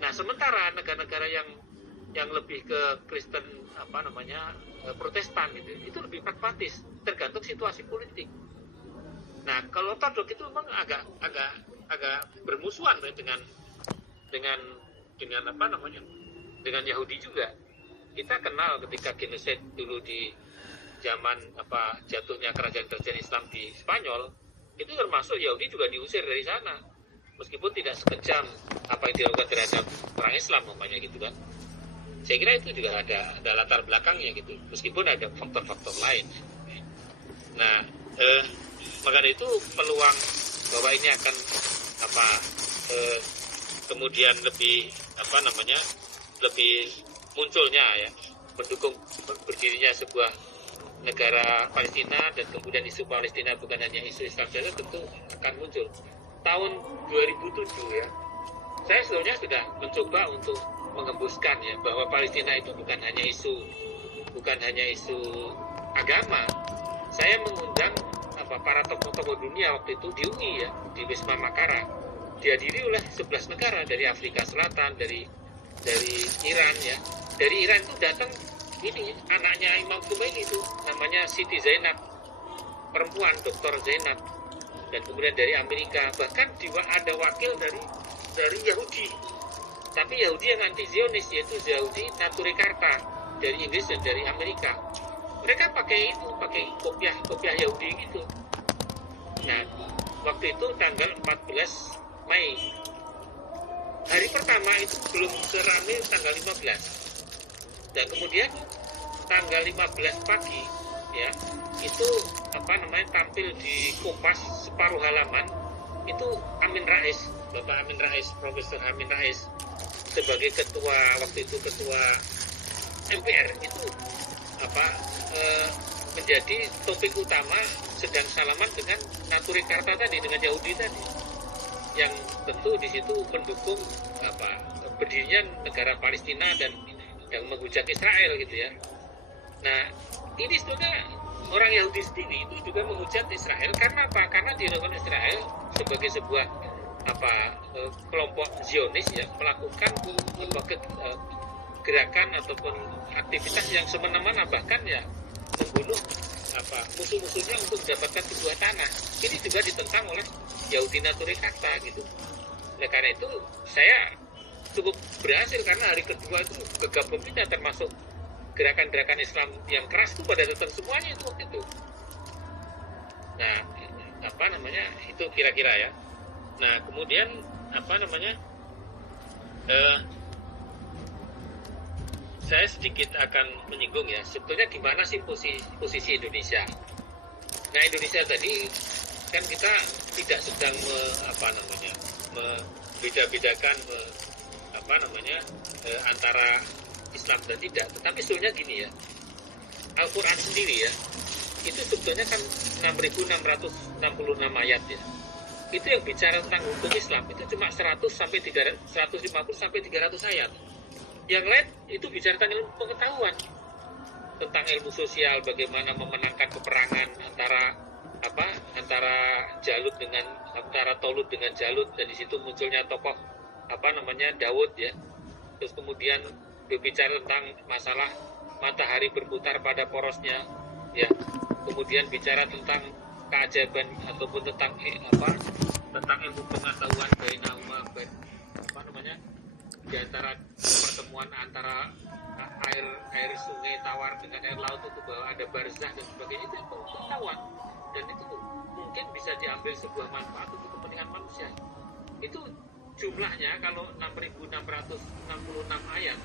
Nah, sementara negara-negara yang lebih ke Kristen Protestan itu lebih pragmatis, tergantung situasi politik. Nah, kalau Ortodoks itu memang agak bermusuhan dengan Yahudi juga. Kita kenal ketika genocide dulu di zaman jatuhnya kerajaan Islam di Spanyol, itu termasuk Yahudi juga diusir dari sana, meskipun tidak sekejam apa yang dilakukan terhadap orang Islam umpamanya gitu kan. Saya kira itu juga ada latar belakangnya gitu, meskipun ada faktor-faktor lain. Nah, maka dari itu peluang bahwa ini akan kemudian lebih lebih munculnya ya, mendukung berdirinya sebuah negara Palestina, dan kemudian isu Palestina bukan hanya isu Islam saja, tentu akan muncul. Tahun 2007 ya, saya sebetulnya sudah mencoba untuk mengembuskan ya bahwa Palestina itu bukan hanya isu agama. Saya mengundang para tokoh-tokoh dunia waktu itu di UI ya, di Wisma Makara, dihadiri oleh 11 negara dari Afrika Selatan, dari Iran ya. Dari Iran itu datang ini anaknya Imam Khomeini itu, namanya Siti Zainab, perempuan, Dr. Zainab. Dan kemudian dari Amerika, bahkan ada wakil dari Yahudi, tapi Yahudi yang anti Zionis, yaitu Yahudi Naturkarta dari Inggris dan dari Amerika. Mereka pakai kopiah Yahudi gitu. Nah, waktu itu tanggal 14 Mei. Hari pertama itu belum seramai tanggal 15. Dan kemudian tanggal 15 pagi ya, itu tampil di Kompas separuh halaman itu Amin Rais, Bapak Amin Rais, Profesor Amin Rais sebagai waktu itu ketua MPR itu menjadi topik utama, sedang salaman dengan Naturkarta tadi, dengan Yahudi tadi, yang tentu di situ mendukung berdirinya negara Palestina dan yang menghujat Israel gitu ya. Nah, ini sebetulnya orang Yahudi sendiri itu juga menghujat Israel karena apa? Karena dilakukan Israel sebagai sebuah kelompok Zionis yang melakukan gerakan ataupun aktivitas yang semena-mena, bahkan ya membunuh musuh-musuhnya untuk mendapatkan sebuah tanah. Ini juga ditentang oleh Yahudi Naturkarta gitu. Nah, karena itu saya cukup berhasil karena hari kedua itu gegabung kita, termasuk gerakan-gerakan Islam yang keras itu pada datang semuanya itu waktu itu. Nah, itu kira-kira ya. Nah, kemudian saya sedikit akan menyinggung ya, sebetulnya di mana sih posisi Indonesia. Nah, Indonesia tadi kan kita tidak sedang membeda-bedakan antara Islam dan tidak. Tetapi sebetulnya gini ya, Al-Quran sendiri ya, itu sebetulnya kan 6.666 ayat ya. Itu yang bicara tentang hukum Islam itu cuma 150 sampai 300 ayat. Yang lain itu bicara tentang ilmu pengetahuan, tentang ilmu sosial, bagaimana memenangkan peperangan antara Tolut dengan Jalut, dan di situ munculnya tokoh Daud ya. Terus kemudian berbicara tentang masalah matahari berputar pada porosnya ya. Kemudian bicara tentang keajaiban ataupun tentang ilmu pengetahuan di antara pertemuan antara air sungai tawar dengan air laut itu, bahwa ada barzah dan sebagainya. Itu pengetahuan, dan itu mungkin bisa diambil sebuah manfaat untuk kepentingan manusia. Itu jumlahnya kalau 6.666 ayat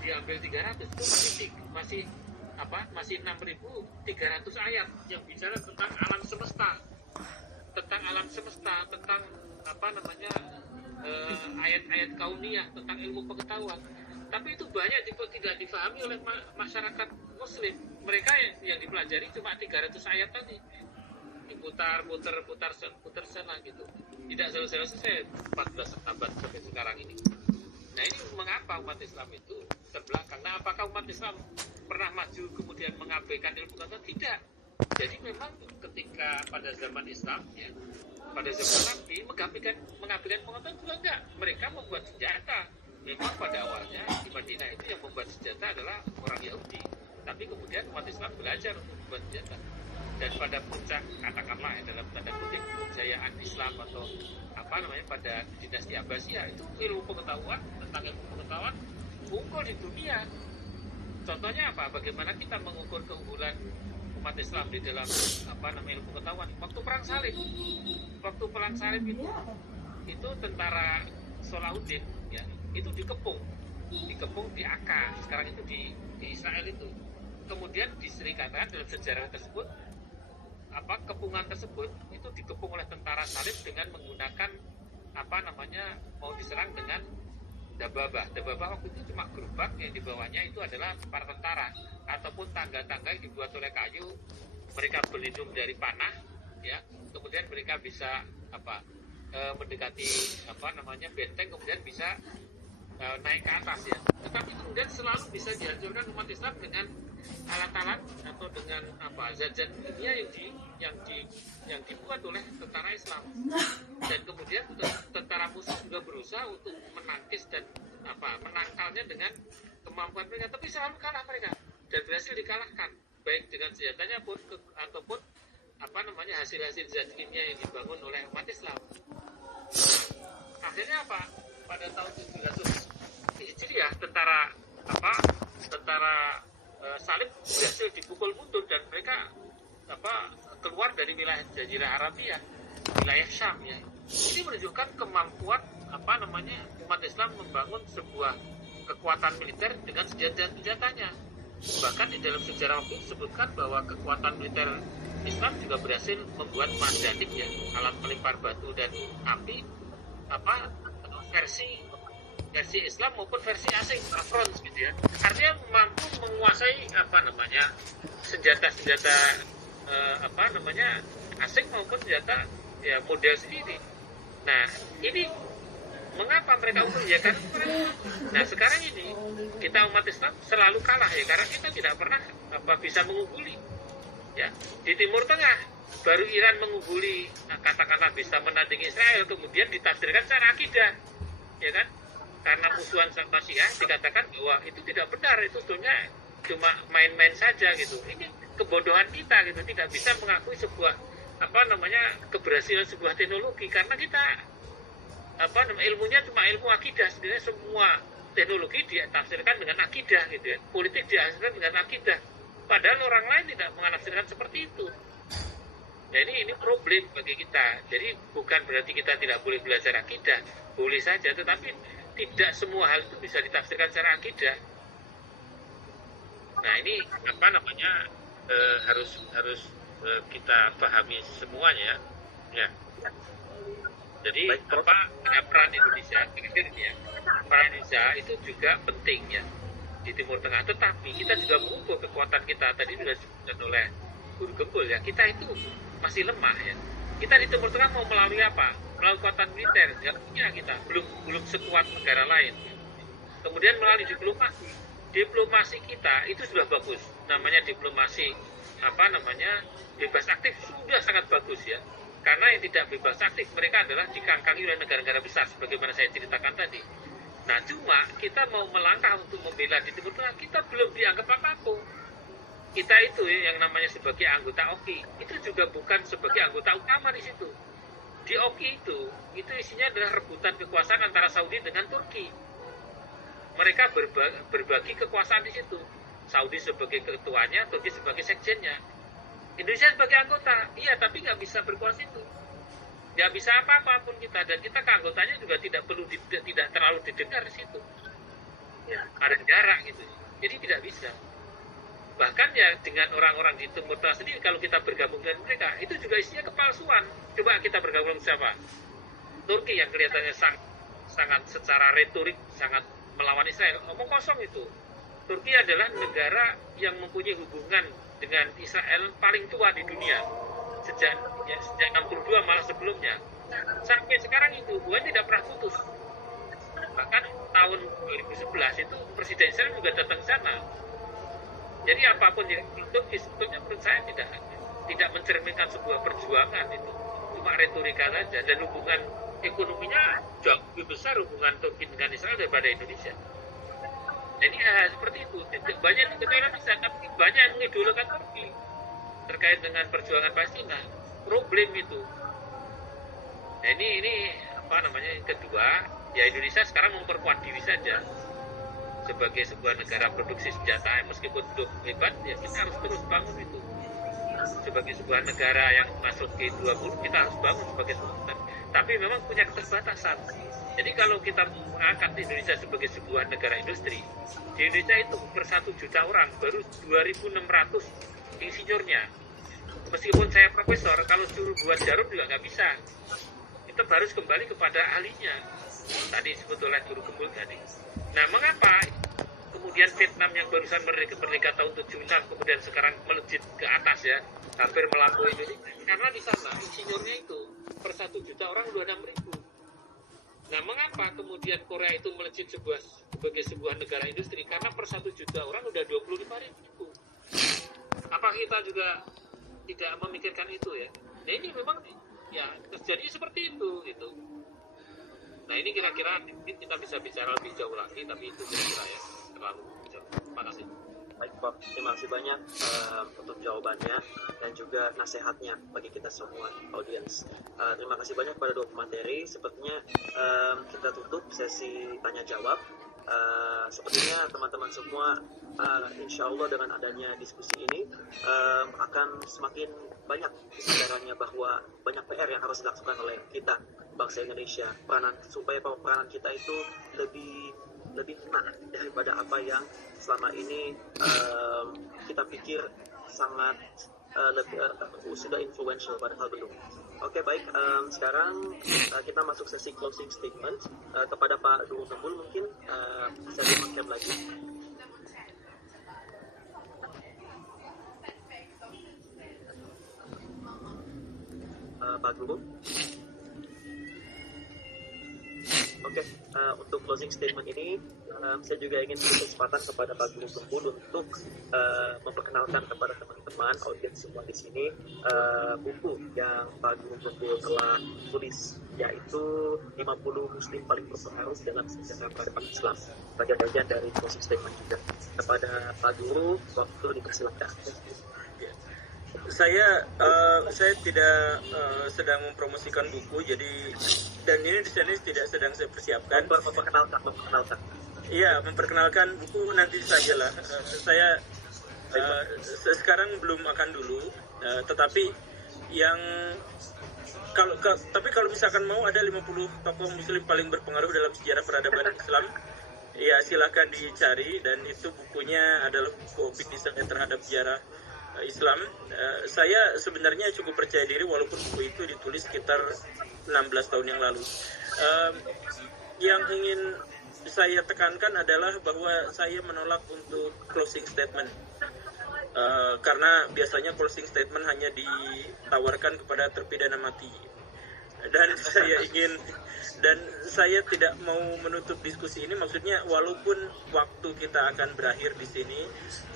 diambil 300 itu masih 6.300 ayat yang bicara tentang alam semesta, tentang ayat-ayat kauniyah, tentang ilmu pengetahuan. Tapi itu banyak tidak difahami oleh masyarakat Muslim. Mereka yang dipelajari cuma 300 ayat tadi, diputar sana gitu, tidak selesai 14 abad sampai sekarang ini. Nah, ini mengapa umat Islam itu terbelakang? Nah, apakah umat Islam pernah maju kemudian mengabaikan ilmu pengetahuan? Tidak. Jadi memang ketika pada zaman Islam ya, pada zaman Nabi mengabaikan pengetahuan juga enggak. Mereka membuat senjata. Memang pada awalnya di Madinah itu yang membuat senjata adalah orang Yahudi. Tapi kemudian umat Islam belajar untuk membuat senjata. Dan pada puncak, katakanlah dalam tanda kutip kejayaan Islam atau pada dinasti Abbasiyah, itu ilmu pengetahuan unggul di dunia. Contohnya apa? Bagaimana kita mengukur keunggulan umat Islam di dalam ilmu pengetahuan? Waktu perang salib itu tentara Salahuddin ya, itu dikepung di Akka, sekarang itu di Israel itu. Kemudian diceritakan dalam sejarah tersebut, kepungan tersebut itu dikepung oleh tentara salib dengan menggunakan mau diserang dengan dababah. Dababah waktu itu cuma gerobak yang di bawahnya itu adalah para tentara, ataupun tangga-tangga yang dibuat oleh kayu. Mereka berlindung dari panah ya. Kemudian mereka bisa mendekati benteng, kemudian bisa naik ke atas ya. Tetapi kemudian selalu bisa dihancurkan umat Islam dengan alat-alat atau dengan zat-zat kimia yang dibuat oleh tentara Islam. Dan kemudian tentara musuh juga berusaha untuk menangkis dan menangkalnya dengan kemampuan mereka, tapi selalu kalah mereka dan berhasil dikalahkan, baik dengan senjatanya ataupun hasil-hasil zat kimia yang dibangun oleh umat Islam. Akhirnya pada tahun 700 Hijriah tentara salib berhasil dipukul mundur dan mereka keluar dari wilayah Jazirah Arabia, wilayah Syam ya. Ini menunjukkan kemampuan umat Islam membangun sebuah kekuatan militer dengan senjatanya. Bahkan di dalam sejarah waktu disebutkan bahwa kekuatan militer Islam juga berhasil membuat manjanik ya, alat melempar batu dan api, versi Islam maupun versi asing, front gitu ya. Artinya mampu menguasai senjata-senjata asing maupun senjata ya model sendiri. Nah, ini mengapa mereka unggul ya? Nah, sekarang ini kita umat Islam selalu kalah ya, karena kita tidak pernah bisa mengungguli. Ya, di Timur Tengah baru Iran mengungguli, katakanlah bisa menandingi Israel, kemudian ditafsirkan secara akidah, ya kan? Karena musuhan sama Syiah dikatakan bahwa itu tidak benar, itu sebetulnya cuma main-main saja gitu. Ini kebodohan kita gitu, tidak bisa mengakui sebuah keberhasilan sebuah teknologi, karena kita ilmunya cuma ilmu akidah. Sebenarnya semua teknologi ditafsirkan dengan akidah gitu ya, politik ditafsirkan dengan akidah, padahal orang lain tidak menafsirkan seperti itu. Nah, ini problem bagi kita. Jadi bukan berarti kita tidak boleh belajar akidah, boleh saja, tetapi tidak semua hal itu bisa ditafsirkan secara akidah. Nah, ini harus kita pahami semuanya ya. Jadi peran Indonesia, peran Indonesia itu juga penting ya. di Timur Tengah, tetapi kita juga mengukur kekuatan kita. Tadi sudah disebutkan oleh Guru Gembul ya, kita itu masih lemah ya. Kita di Timur Tengah mau melalui apa? Melalui kekuatan militer, nggak punya kita, belum sekuat negara lain. Kemudian melalui diplomasi kita itu sudah bagus, namanya diplomasi bebas aktif sudah sangat bagus ya. Karena yang tidak bebas aktif mereka adalah dikangkangi oleh negara-negara besar, sebagaimana saya ceritakan tadi. Nah, cuma kita mau melangkah untuk membela di Timur Tengah, kita belum dianggap apa-apa. Kita itu yang namanya sebagai anggota OKI, itu juga bukan sebagai anggota utama di situ. Di OKI itu isinya adalah rebutan kekuasaan antara Saudi dengan Turki. Mereka berbagi kekuasaan di situ. Saudi sebagai ketuanya, Turki sebagai sekjennya. Indonesia sebagai anggota, iya, tapi nggak bisa berkuasa itu. Nggak bisa apa-apa pun kita, dan kita keanggotanya juga tidak terlalu didengar di situ. Ya, ada jarak gitu. Jadi tidak bisa. Bahkan ya dengan orang-orang di Timur Tengah sendiri, kalau kita bergabung dengan mereka, itu juga isinya kepalsuan. Coba kita bergabung dengan siapa? Turki yang kelihatannya sangat secara retorik sangat melawan Israel, omong kosong itu. Turki adalah negara yang mempunyai hubungan dengan Israel paling tua di dunia sejak 62 malah sebelumnya. Sampai sekarang itu hubungan tidak pernah putus. Bahkan tahun 2011 itu Presiden Israel juga datang ke sana. Jadi apapun yang Turki sebetulnya menurut saya tidak mencerminkan sebuah perjuangan itu. Cuma retorika saja, dan hubungan ekonominya jauh lebih besar hubungan Turki dengan Israel daripada Indonesia. Jadi seperti itu. Banyak yang dikatakan bisa, tapi banyak yang mengidolakan Turki terkait dengan perjuangan Palestina. Problem itu. Nah ini yang kedua, ya Indonesia sekarang memperkuat diri saja sebagai sebuah negara produksi senjata, meskipun belum hebat, ya kita harus terus bangun itu. Sebagai sebuah negara yang masuk G20, kita harus bangun sebagai sebuah, tapi memang punya keterbatasan. Jadi kalau kita mengangkat Indonesia sebagai sebuah negara industri, di Indonesia itu per 1 juta orang baru 2.600 insinyurnya. Meskipun saya profesor, kalau suruh buat jarum juga nggak bisa. Itu harus kembali kepada ahlinya. Tadi disebut oleh Guru Gembul tadi. Nah, mengapa kemudian Vietnam yang barusan merdeka tahun 76 kemudian sekarang melejit ke atas ya, hampir melampaui Indonesia? Karena di sana insinyurnya itu per 1 juta orang udah 6.000. Nah, mengapa kemudian Korea itu melejit sebagai sebuah negara industri? Karena per 1 juta orang udah 25.000. Apa kita juga tidak memikirkan itu ya? Nah, ini memang ya terjadi seperti itu gitu. Nah, ini kira-kira kita bisa bicara lebih jauh lagi, tapi itu kira-kira ya terlalu jauh. Terima kasih. Baik Prof, terima kasih banyak untuk jawabannya dan juga nasihatnya bagi kita semua audiens. Terima kasih banyak pada dua pemateri. Sepertinya kita tutup sesi tanya jawab. Sepertinya teman-teman semua insya Allah dengan adanya diskusi ini akan semakin banyak kesadarannya bahwa banyak PR yang harus dilakukan oleh kita bangsa Indonesia, supaya peranan kita itu lebih enak daripada apa yang selama ini kita pikir sangat sudah influential, padahal belum. Oke, baik, sekarang kita masuk sesi closing statement. Kepada Pak Guru Gembul mungkin bisa dimakan lagi. Pak Guru. Oke, untuk closing statement ini saya juga ingin beri kesempatan kepada Pak Guru Gembul untuk memperkenalkan kepada teman-teman audiens semua di sini buku yang Pak Guru Gembul telah tulis, yaitu 50 Muslim paling berpengaruh dalam sejarah peradaban Islam, sebagai bagian dari closing statement juga. Kepada Pak Guru, waktu dipersilakan. Saya tidak sedang mempromosikan buku, jadi dan ini di sini tidak sedang saya persiapkan. Memperkenalkan. Iya, memperkenalkan buku nanti sajalah. Saya sekarang belum akan dulu, tetapi kalau misalkan mau ada 50 tokoh Muslim paling berpengaruh dalam sejarah peradaban Islam, ya silakan dicari, dan itu bukunya adalah buku opini saya terhadap sejarah Islam. Saya sebenarnya cukup percaya diri walaupun buku itu ditulis sekitar 16 tahun yang lalu. Yang ingin saya tekankan adalah bahwa saya menolak untuk closing statement. Karena biasanya closing statement hanya ditawarkan kepada terpidana mati. Dan saya tidak mau menutup diskusi ini, maksudnya walaupun waktu kita akan berakhir di sini,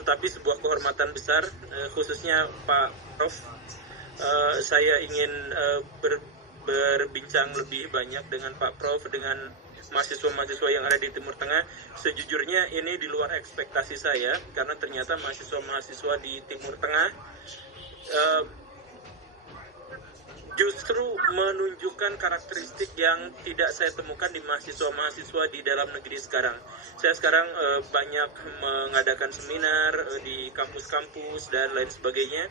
tetapi sebuah kehormatan besar, khususnya Pak Prof, saya ingin berbincang lebih banyak dengan Pak Prof, dengan mahasiswa-mahasiswa yang ada di Timur Tengah. Sejujurnya ini di luar ekspektasi saya, karena ternyata mahasiswa-mahasiswa di Timur Tengah justru menunjukkan karakteristik yang tidak saya temukan di mahasiswa-mahasiswa di dalam negeri sekarang. Saya sekarang banyak mengadakan seminar di kampus-kampus dan lain sebagainya.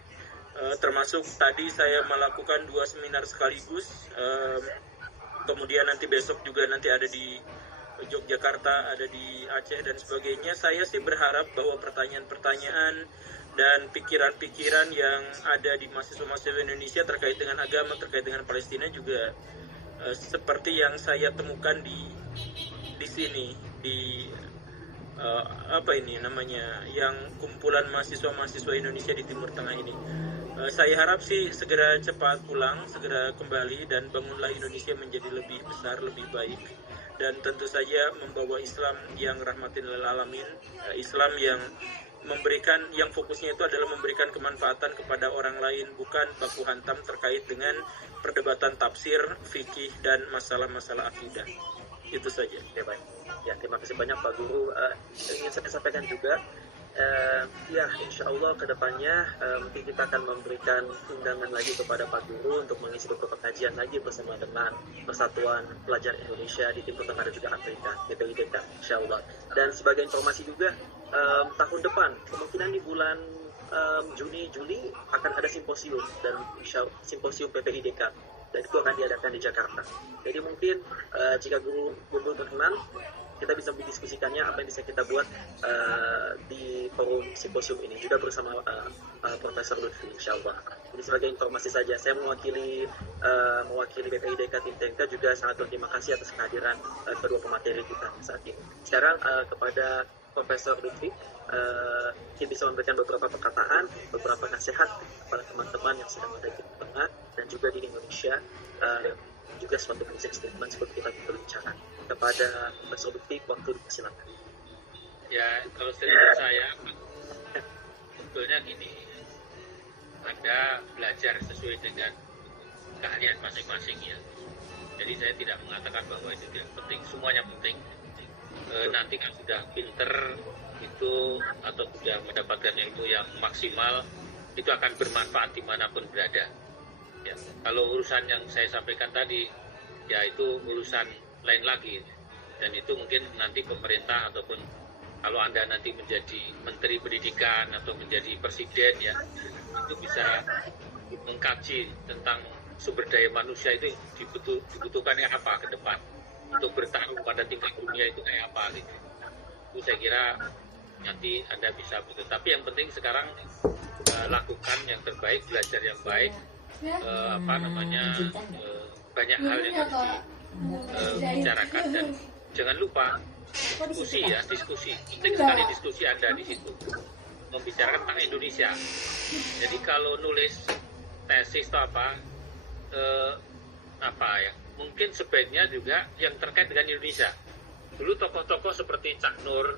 Termasuk tadi saya melakukan 2 seminar sekaligus. Kemudian nanti besok juga nanti ada di Yogyakarta, ada di Aceh dan sebagainya. Saya sih berharap bahwa pertanyaan-pertanyaan dan pikiran-pikiran yang ada di mahasiswa-mahasiswa Indonesia terkait dengan agama, terkait dengan Palestina juga seperti yang saya temukan di sini, di yang kumpulan mahasiswa-mahasiswa Indonesia di Timur Tengah ini. Saya harap sih segera cepat pulang, segera kembali, dan bangunlah Indonesia menjadi lebih besar, lebih baik, dan tentu saja membawa Islam yang rahmatin lil alamin, Islam yang memberikan, yang fokusnya itu adalah memberikan kemanfaatan kepada orang lain, bukan baku hantam terkait dengan perdebatan tafsir, fikih, dan masalah-masalah akidah. Itu saja. Ya, baik. Ya, terima kasih banyak Pak Guru. Ingin saya sampaikan juga, ya insya Allah kedepannya mungkin kita akan memberikan undangan lagi kepada Pak Guru untuk mengisi beberapa kajian lagi bersama dengan Persatuan Pelajar Indonesia di Timur Tengah dan juga Afrika, PPIDK, insya Allah. Dan sebagai informasi juga, tahun depan kemungkinan di bulan Juni-Juli akan ada simposium, dan simposium PPIDK, dan itu akan diadakan di Jakarta. Jadi mungkin jika guru berkenan, kita bisa mendiskusikannya apa yang bisa kita buat di forum simposium ini juga bersama Profesor Lutfi, insyaallah. Ini sebagai informasi saja. Saya mewakili PPIDK Tim TNK juga sangat berterima kasih atas kehadiran kedua pemateri kita saat ini. Sekarang kepada Profesor Lutfi, kita bisa memberikan beberapa perkataan, beberapa nasihat kepada teman-teman yang sedang ada di tengah dan juga di Indonesia, juga suatu closing statement seperti kita berbicara. Kepada Profesor Lutfi, waktu silakan. Ya, kalau dari saya, sebetulnya gini, Anda belajar sesuai dengan keahlian masing-masing ya. Jadi saya tidak mengatakan bahwa itu tidak penting, semuanya penting. Nanti kan sudah pinter itu atau sudah mendapatkan ilmu yang maksimal, itu akan bermanfaat dimanapun berada. Ya, kalau urusan yang saya sampaikan tadi, ya itu urusan lain lagi, dan itu mungkin nanti pemerintah ataupun kalau Anda nanti menjadi menteri pendidikan atau menjadi presiden ya, itu bisa mengkaji tentang sumber daya manusia itu dibutuhkannya apa ke depan untuk bertarung pada tingkat dunia itu kayak apa gitu. Itu saya kira nanti Anda bisa betul. Tapi yang penting sekarang lakukan yang terbaik, belajar yang baik, banyak hal yang harus dibicarakan, dan jangan lupa diskusi penting sekali diskusi Anda di situ membicarakan tentang Indonesia. Jadi kalau nulis tesis atau mungkin sebaiknya juga yang terkait dengan Indonesia. Dulu tokoh-tokoh seperti Cak Nur,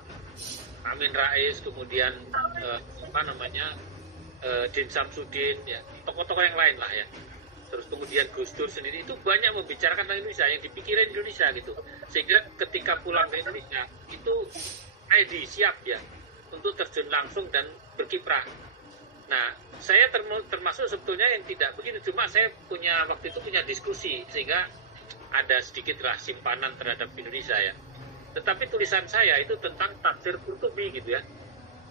Amin Rais, kemudian Din Samsudin, ya, tokoh-tokoh yang lain lah ya. Terus kemudian Gus Dur sendiri itu banyak membicarakan tentang Indonesia, yang dipikirin Indonesia gitu. Sehingga ketika pulang ke Indonesia itu ready, siap ya untuk terjun langsung dan berkiprah. Nah, saya termasuk sebetulnya yang tidak begitu, cuma saya waktu itu punya diskusi sehingga ada sedikitlah simpanan terhadap Indonesia ya. Tetapi tulisan saya itu tentang tafsir Qurtubi gitu ya.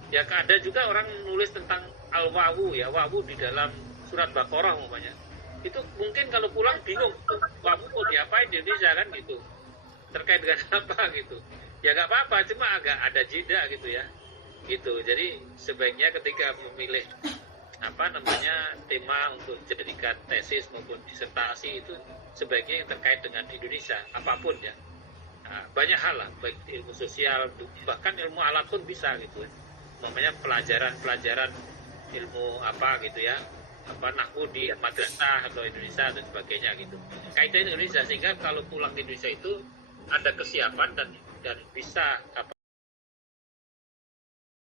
Ya ada juga orang nulis tentang Al-Wawu ya, Wawu di dalam surat Baqarah umpamanya. Itu mungkin kalau pulang bingung, Wawu mau diapain di Indonesia kan gitu. Terkait dengan apa gitu. Ya nggak apa-apa, cuma agak ada jeda gitu ya. Gitu. Jadi sebaiknya ketika memilih tema untuk jadikan tesis maupun disertasi itu sebaiknya yang terkait dengan Indonesia apapun ya. banyak hal lah, baik ilmu sosial, bahkan ilmu alat pun bisa gitu. Namanya pelajaran ilmu apa gitu ya, nahwu di madrasah atau Indonesia dan sebagainya gitu. Kaitan Indonesia, sehingga kalau pulang ke Indonesia itu ada kesiapan dan bisa